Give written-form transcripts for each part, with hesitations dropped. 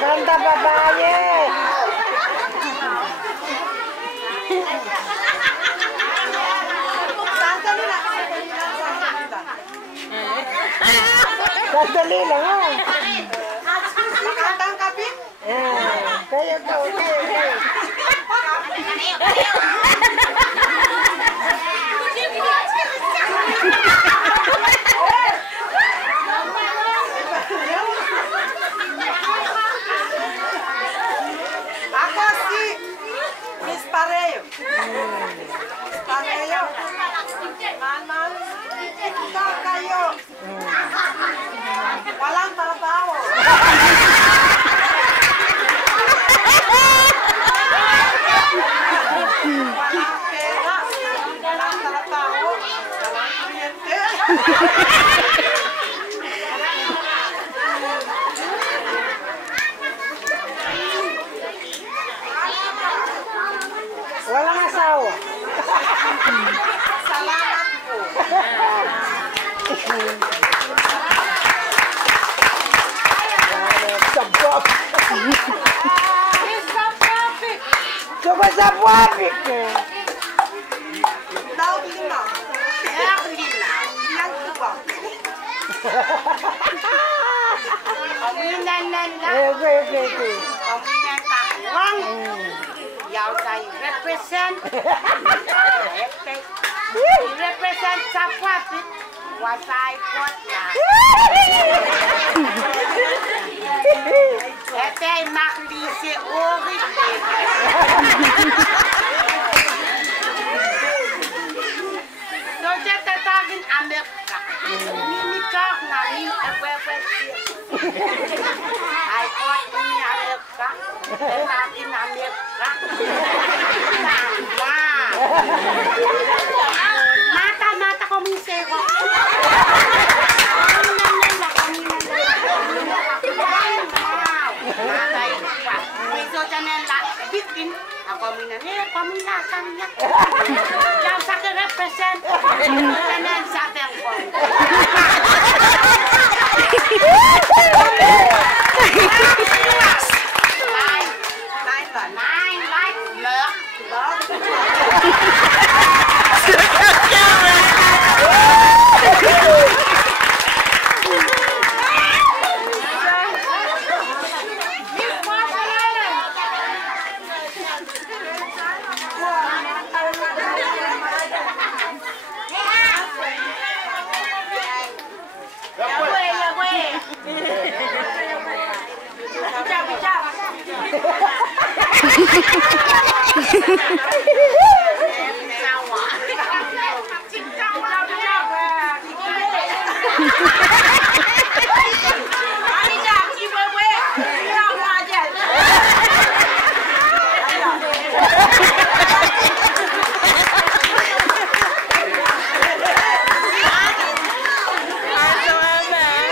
Maganda babae. Sandali lang ha. Magandang kapi. Kaya ka, okay. Ako si Miss Pareo. Miss Pareo. Mahal-mahal. Ito kayo. Walang trabaho. Walang pera. Walang trabaho. Walang kuryente. Walang asawa. Salamat po. Sabwap. Isa traffic. Coba sabwapik. Daud lima. Yak lima. Yang dua. Aminan lang. Okay. Aminan takwang. Yaw tayo represent. Represent sa profit. Wasay pot na. Ito ay maklisi urit. So, dyan tatagin Amerika. Minikak namin ekwepet. Ay pot ni Amerika. Tatagin Amerika. Mata ko misero. Yang sakit represent, jangan sakit pun.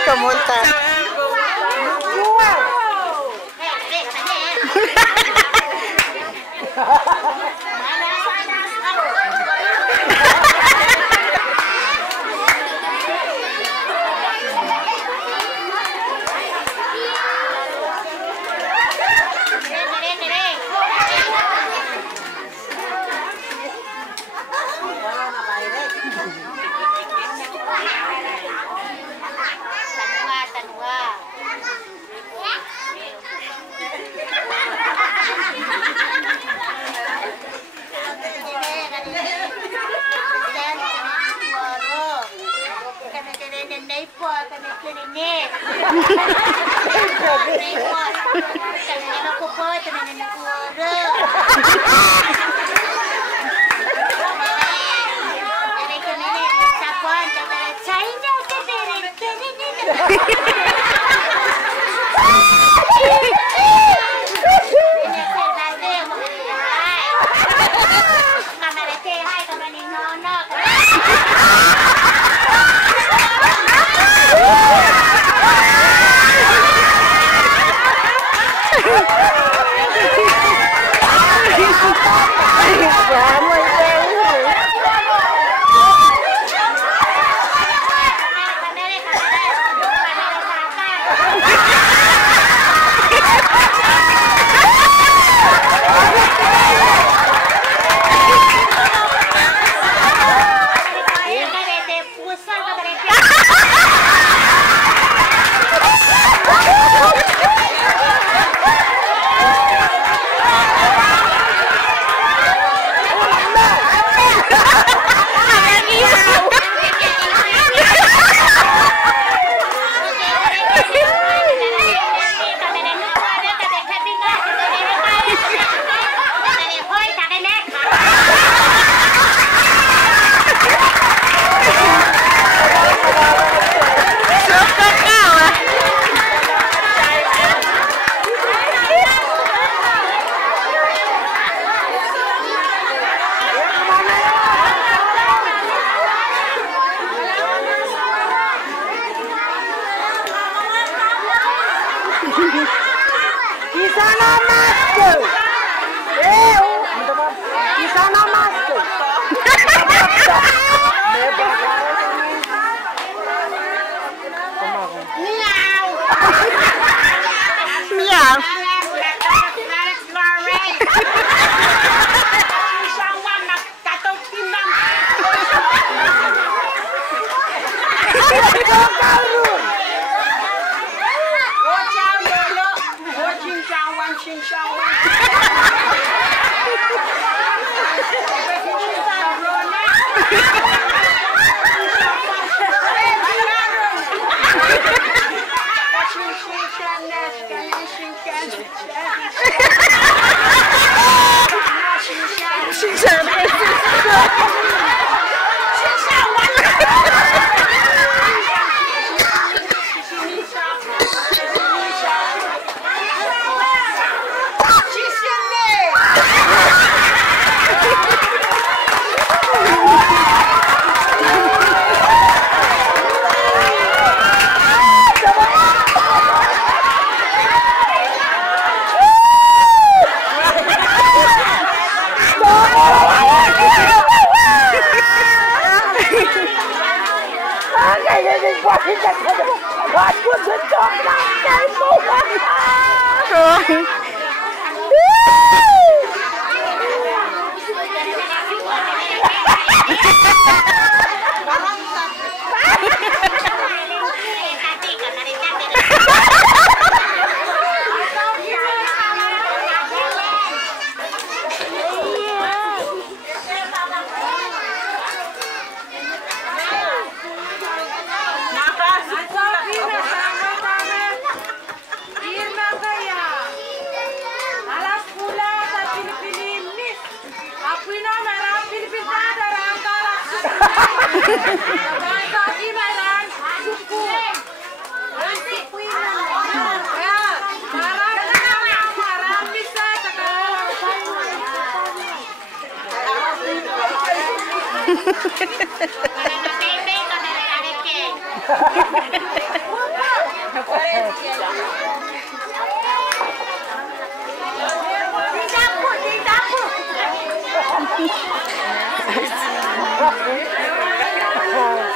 Kamunta. Di sana masuk. Di sana masuk. Miau.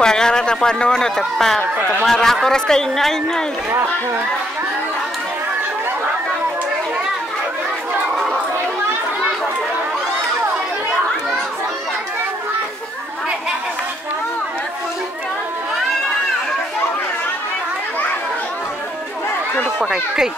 Pagara ta panono tepat, temara koros ka ingay-ingay. Kulo pakai kai.